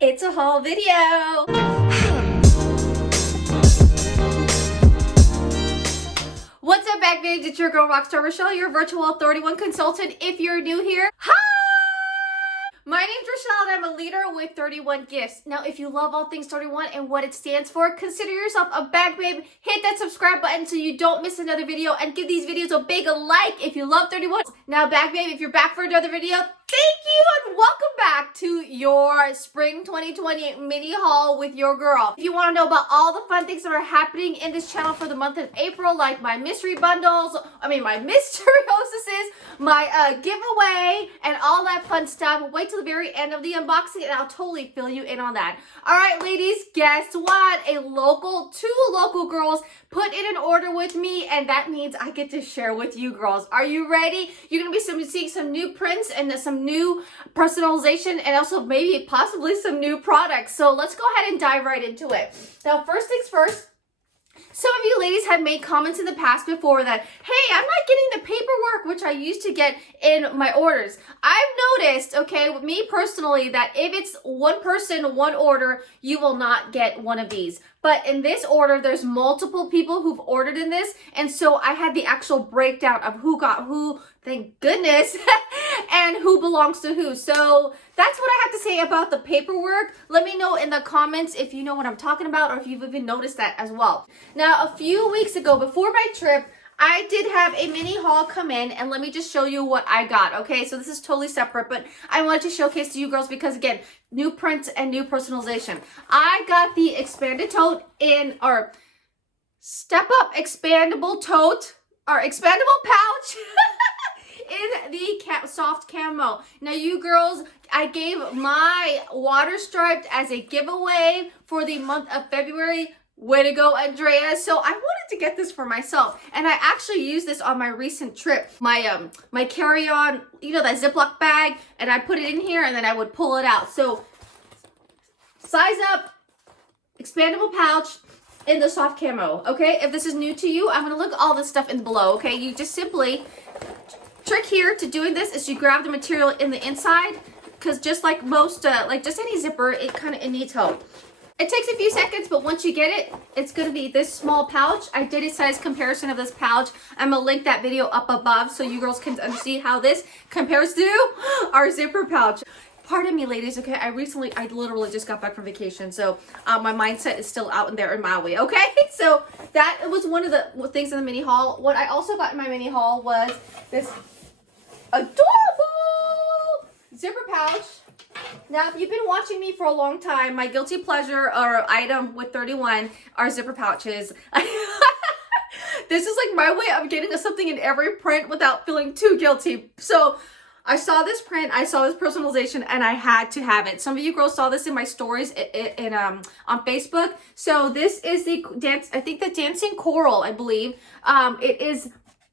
It's a haul video. What's up, back babes? It's your girl Rockstar Rochelle, your virtual 31 consultant. If you're new here, hi! My name's Rochelle and I'm a leader with 31 Gifts. Now, if you love all things 31 and what it stands for, consider yourself a bag babe. Hit that subscribe button so you don't miss another video and give these videos a big like if you love 31. Now, bag babe, if you're back for another video, thank you and welcome back to your spring 2020 mini haul with your girl. If you want to know about all the fun things that are happening in this channel for the month of April, like my mystery bundles, my mystery hostesses, my giveaway, and all that fun stuff, wait till the very end of the unboxing and I'll totally fill you in on that. All right, ladies, guess what? Two local girls put in an order with me, and that means I get to share with you girls. Are you ready? You're gonna be seeing some new prints and some new personalization and also maybe possibly some new products. So let's go ahead and dive right into it. Now, first things first, some of you ladies have made comments in the past before that, hey, I'm not getting the paperwork, which I used to get in my orders. I've noticed, okay, with me personally, that if it's one person, one order, you will not get one of these. But in this order, there's multiple people who've ordered in this. And so I had the actual breakdown of who got who, thank goodness, and who belongs to who. So that's what I have to say about the paperwork. Let me know in the comments if you know what I'm talking about or if you've even noticed that as well. Now, a few weeks ago, before my trip, I did have a mini haul come in, and let me just show you what I got, okay? So this is totally separate, but I wanted to showcase to you girls because, again, new prints and new personalization. I got the expanded tote or step up expandable tote, or expandable pouch in the soft camo. Now, you girls, I gave my water striped as a giveaway for the month of February. Way to go, Andrea. So I wanted to get this for myself, and I actually used this on my recent trip. My my carry-on, you know, that Ziploc bag, and I put it in here and then I would pull it out. So size up, expandable pouch in the soft camo, okay? If this is new to you, I'm gonna look all this stuff in below, okay? You just simply, trick here to doing this is you grab the material in the inside, because just like most, like just any zipper, it needs help. It takes a few seconds, but once you get it, it's going to be this small pouch. I did a size comparison of this pouch. I'm going to link that video up above so you girls can see how this compares to our zipper pouch. Pardon me, ladies, okay? I literally just got back from vacation, so my mindset is still out in there in Maui, okay? So that was one of the things in the mini haul. What I also got in my mini haul was this adorable zipper pouch. Now, if you've been watching me for a long time, my guilty pleasure or item with 31 are zipper pouches. This is like my way of getting something in every print without feeling too guilty. So I saw this print, I saw this personalization, and I had to have it. Some of you girls saw this in my stories on Facebook. So this is the the dancing coral, I believe. It is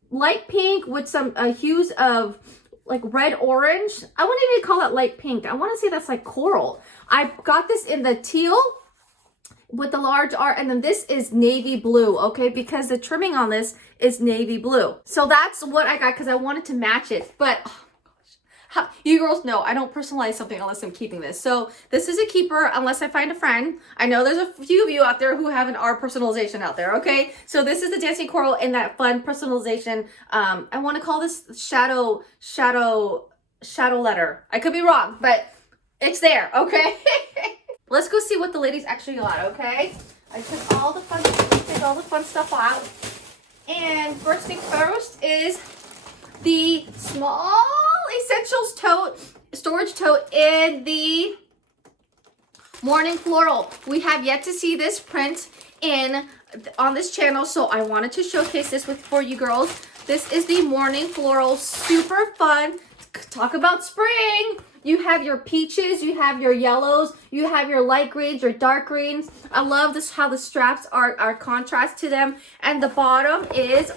light pink with some hues of like red orange. I wouldn't even call it light pink. I want to say that's like coral. I got this in the teal with the large R, and then this is navy blue, okay? Because the trimming on this is navy blue. So that's what I got because I wanted to match it. But oh my gosh, you girls know I don't personalize something unless I'm keeping this. So this is a keeper unless I find a friend. I know there's a few of you out there who have an R personalization out there, okay? So this is the dancing coral in that fun personalization. I want to call this shadow letter. I could be wrong, but it's there, okay? Let's go see what the ladies actually got, okay? I took all the fun stuff out. And first thing first is the small essentials tote, storage tote in the morning floral. We have yet to see this print on this channel, so I wanted to showcase this for you girls. This is the morning floral, super fun. Talk about spring. You have your peaches, you have your yellows, you have your light greens, your dark greens. I love this, how the straps are contrast to them, and the bottom is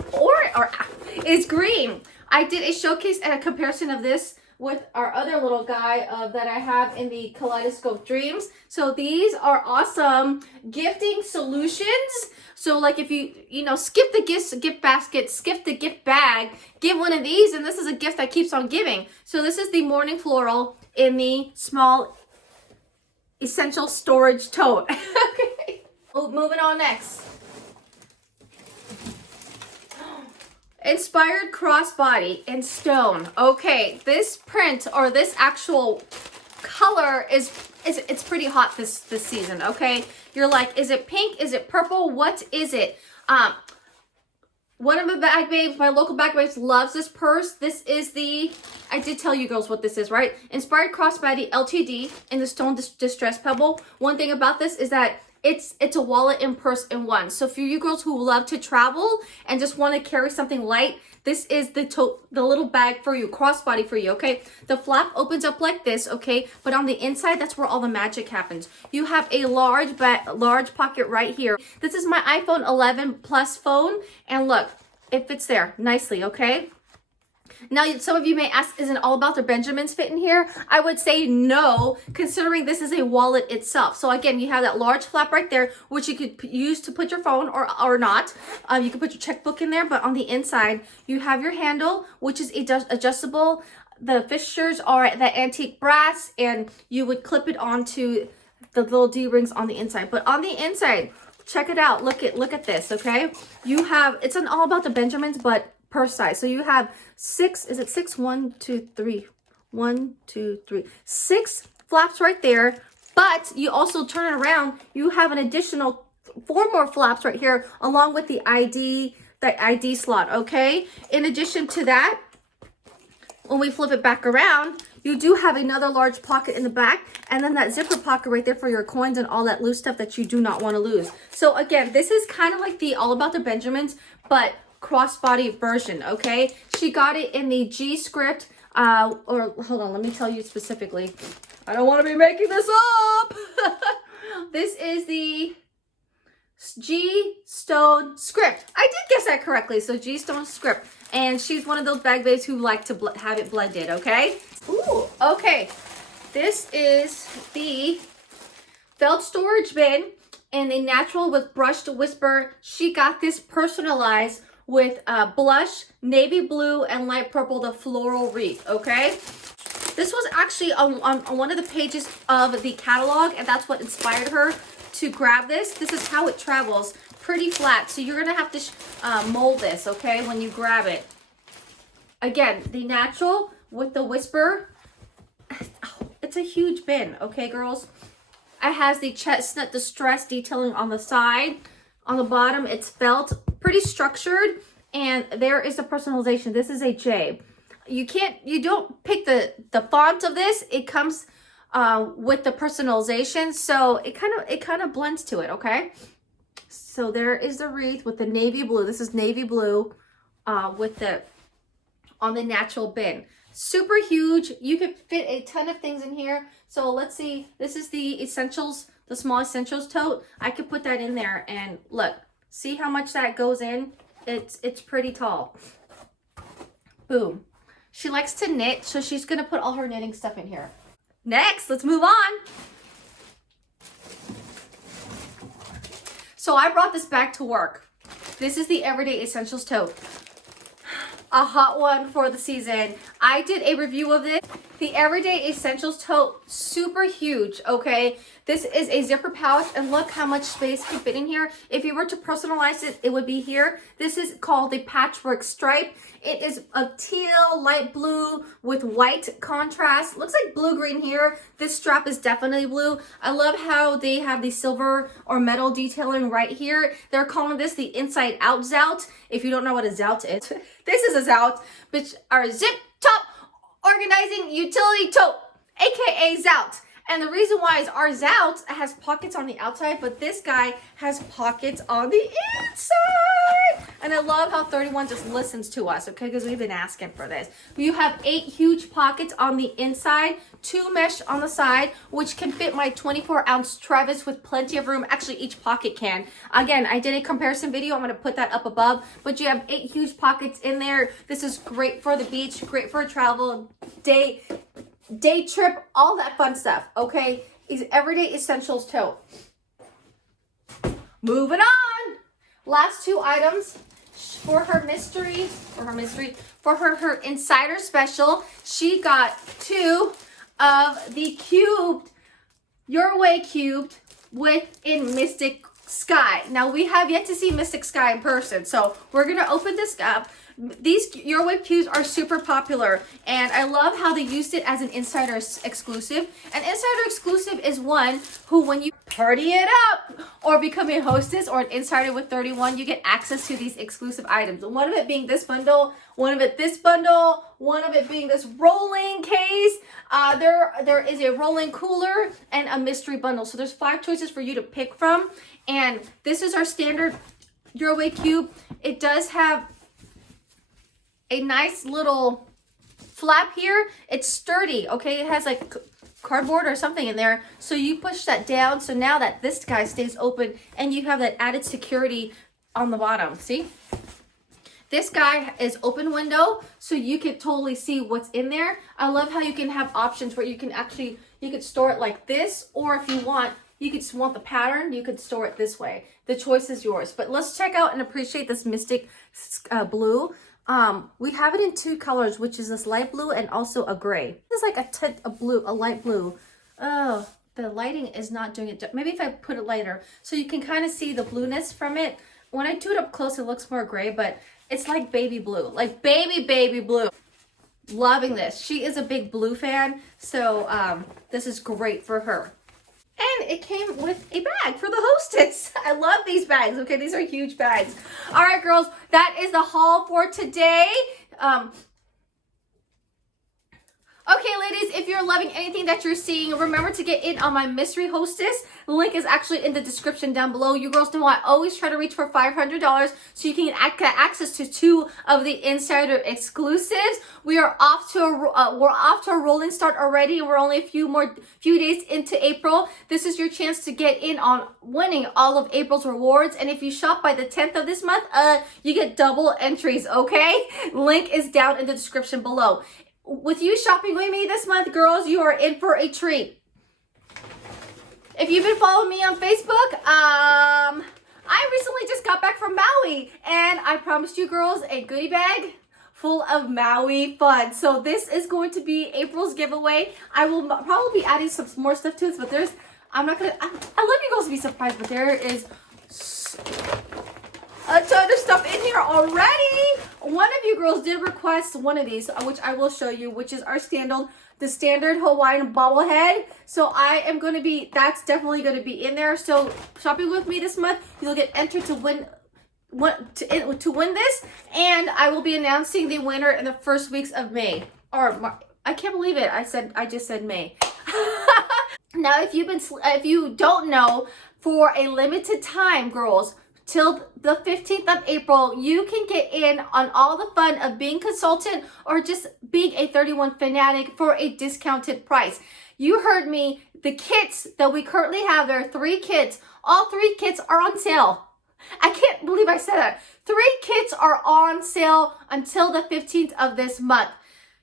is green. I did a showcase and a comparison of this with our other little guy that I have in the Kaleidoscope Dreams. So these are awesome gifting solutions. So like if you know, skip the gift basket, skip the gift bag, give one of these, and this is a gift that keeps on giving. So this is the Morning Floral in the small essential storage tote. Okay. Well, moving on next. Inspired crossbody in stone. Okay, this print or this actual color is it's pretty hot this season. Okay, you're like, is it pink? Is it purple? What is it? One of my bag babes, my local bag babes, loves this purse. This is the, I did tell you girls what this is, right? Inspired Crossbody LTD in the stone distress pebble. One thing about this is that it's a wallet and purse in one. So for you girls who love to travel and just want to carry something light, this is the tote, the little bag for you, crossbody for you, okay? The flap opens up like this, okay? But on the inside, that's where all the magic happens. You have a large pocket right here. This is my iPhone 11 Plus phone, and look, it fits there nicely, okay? Now, some of you may ask, isn't all about the Benjamins fit in here? I would say no, considering this is a wallet itself. So again, you have that large flap right there, which you could use to put your phone or not. You can put your checkbook in there, but on the inside, you have your handle, which is adjustable. The fixtures are the antique brass, and you would clip it onto the little D-rings on the inside. But on the inside, check it out. Look at this, okay? You have, it's an all about the Benjamins, but purse size. So you have six, is it six? 1, 2, 3. 1, 2, 3. 6 flaps right there. But you also turn it around, you have an additional 4 more flaps right here, along with the ID slot, okay? In addition to that, when we flip it back around, you do have another large pocket in the back, and then that zipper pocket right there for your coins and all that loose stuff that you do not want to lose. So again, this is kind of like the All About the Benjamins, but crossbody version, okay? She got it in the G script, or hold on, let me tell you specifically. I don't want to be making this up. This is the G Stone script. I did guess that correctly. So G Stone script, and she's one of those bag babes who like to have it blended, okay? Ooh, okay. This is the felt storage bin in a natural with brushed whisper. She got this personalized with blush, navy blue, and light purple, the floral wreath, okay? This was actually on one of the pages of the catalog, and that's what inspired her to grab this. This is how it travels, pretty flat. So you're gonna have to mold this, okay, when you grab it. Again, the natural with the whisper. Oh, it's a huge bin, okay, girls? It has the chestnut distress detailing on the side. On the bottom, it's felt, pretty structured, and there is the personalization. This is a J. You don't pick the font of this. It comes with the personalization, so it kind of blends to it, okay? So there is the wreath with the navy blue. This is navy blue with the on the natural bin. Super huge. You could fit a ton of things in here. So let's see. This is the essentials, the small essentials tote. I could put that in there, and look, see how much that goes in? It's pretty tall. Boom. She likes to knit, so she's gonna put all her knitting stuff in here. Next, let's move on. So I brought this bag to work. This is the Everyday Essentials tote. A hot one for the season. I did a review of this. The Everyday Essentials tote, super huge, okay? This is a zipper pouch, and look how much space can fit in here. If you were to personalize it, it would be here. This is called the Patchwork Stripe. It is a teal, light blue with white contrast. Looks like blue-green here. This strap is definitely blue. I love how they have the silver or metal detailing right here. They're calling this the Inside Out Zout. If you don't know what a Zout is, this is a Zout, which are zip top organizing utility tote, aka Zout. And the reason why is our Zout has pockets on the outside, but this guy has pockets on the inside. And I love how 31 just listens to us, okay? Because we've been asking for this. You have 8 huge pockets on the inside, 2 mesh on the side, which can fit my 24-ounce Travis with plenty of room. Actually, each pocket can. Again, I did a comparison video. I'm going to put that up above. But you have 8 huge pockets in there. This is great for the beach, great for travel, day trip, all that fun stuff, okay? Is Everyday Essentials tote. Moving on. Last 2 items for her insider special. She got 2 of the cubed your way cubed in Mystic Sky. Now we have yet to see Mystic Sky in person, so we're gonna open this up. These Your Way cubes are super popular, and I love how they used it as an insider exclusive. An insider exclusive is one who, when you party it up or become a hostess or an insider with 31, you get access to these exclusive items. One of it being this bundle, one of it this bundle, one of it being this rolling case. There is a rolling cooler and a mystery bundle. So there's 5 choices for you to pick from. And this is our standard Your Way cube. It does have a nice little flap here. It's sturdy, okay? It has like cardboard or something in there. So you push that down. So now that this guy stays open and you have that added security on the bottom, see? This guy is open window, so you can totally see what's in there. I love how you can have options where you can store it like this, or if you want the pattern, you could store it this way. The choice is yours. But let's check out and appreciate this Mystic blue. We have it in 2 colors, which is this light blue and also a gray. This is like a light blue. Oh, the lighting is not doing it. Maybe if I put it lighter, so you can kind of see the blueness from it. When I do it up close, it looks more gray, but it's like baby blue, like baby blue. Loving this. She is a big blue fan, so this is great for her. And it came with a bag for the hostess. I love these bags. Okay, these are huge bags. All right, girls, that is the haul for today. Okay, ladies, if you're loving anything that you're seeing, remember to get in on my mystery hostess. The link is actually in the description down below. You girls know I always try to reach for $500 so you can get access to 2 of the insider exclusives. We're off to a rolling start already. We're only a few days into April. This is your chance to get in on winning all of April's rewards. And if you shop by the 10th of this month, you get double entries, okay? Link is down in the description below. With you shopping with me this month, girls, you are in for a treat. If you've been following me on Facebook, I recently just got back from Maui, and I promised you girls a goodie bag full of Maui fun. So this is going to be April's giveaway. I will probably be adding some more stuff to this, but I love you girls to be surprised, but there is a ton of stuff in here already. One of you girls did request one of these, which I will show you, which is our the standard Hawaiian bobblehead. So that's definitely going to be in there. So shopping with me this month, you'll get entered to win this, and I will be announcing the winner in the first weeks of May. I can't believe it. I just said May. Now, if you don't know, for a limited time, girls, till the 15th of April, you can get in on all the fun of being consultant or just being a 31 fanatic for a discounted price. You heard me. The kits that we currently have, there are 3 kits. All 3 kits are on sale. I can't believe I said that. 3 kits are on sale until the 15th of this month.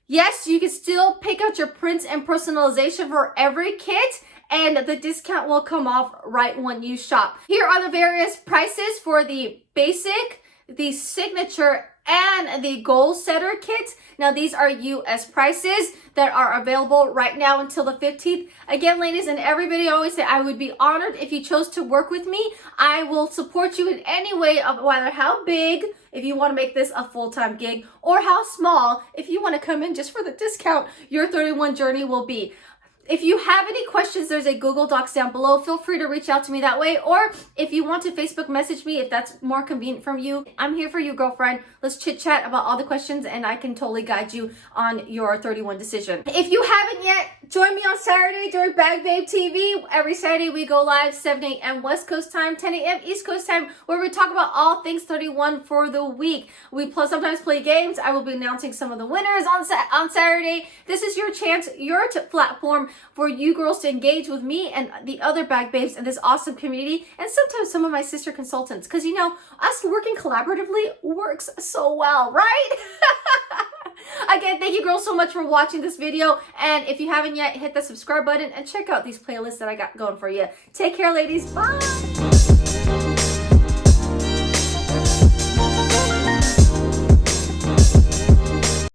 Yes, you can still pick out your prints and personalization for every kit, and the discount will come off right when you shop. Here are the various prices for the basic, the signature, and the goal setter kits. Now, these are US prices that are available right now until the 15th. Again, ladies, and everybody always say, I would be honored if you chose to work with me. I will support you in any way, of whether how big, if you want to make this a full-time gig, or how small, if you want to come in just for the discount, your 31 journey will be. If you have any questions, there's a Google Docs down below. Feel free to reach out to me that way. Or if you want to Facebook message me, if that's more convenient from you, I'm here for you, girlfriend. Let's chit chat about all the questions and I can totally guide you on your 31 decision. If you haven't yet, join me on Saturday during Bag Babe TV. Every Saturday we go live 7 a.m. West Coast time, 10 a.m. East Coast time, where we talk about all things 31 for the week. We sometimes play games. I will be announcing some of the winners on Saturday. This is your chance, your platform for you girls to engage with me and the other Bag Babes in this awesome community, and sometimes some of my sister consultants, because you know, us working collaboratively works so well, right? Again, thank you girls so much for watching this video, and if you haven't yet, hit the subscribe button and check out these playlists that I got going for you. Take care, ladies. Bye!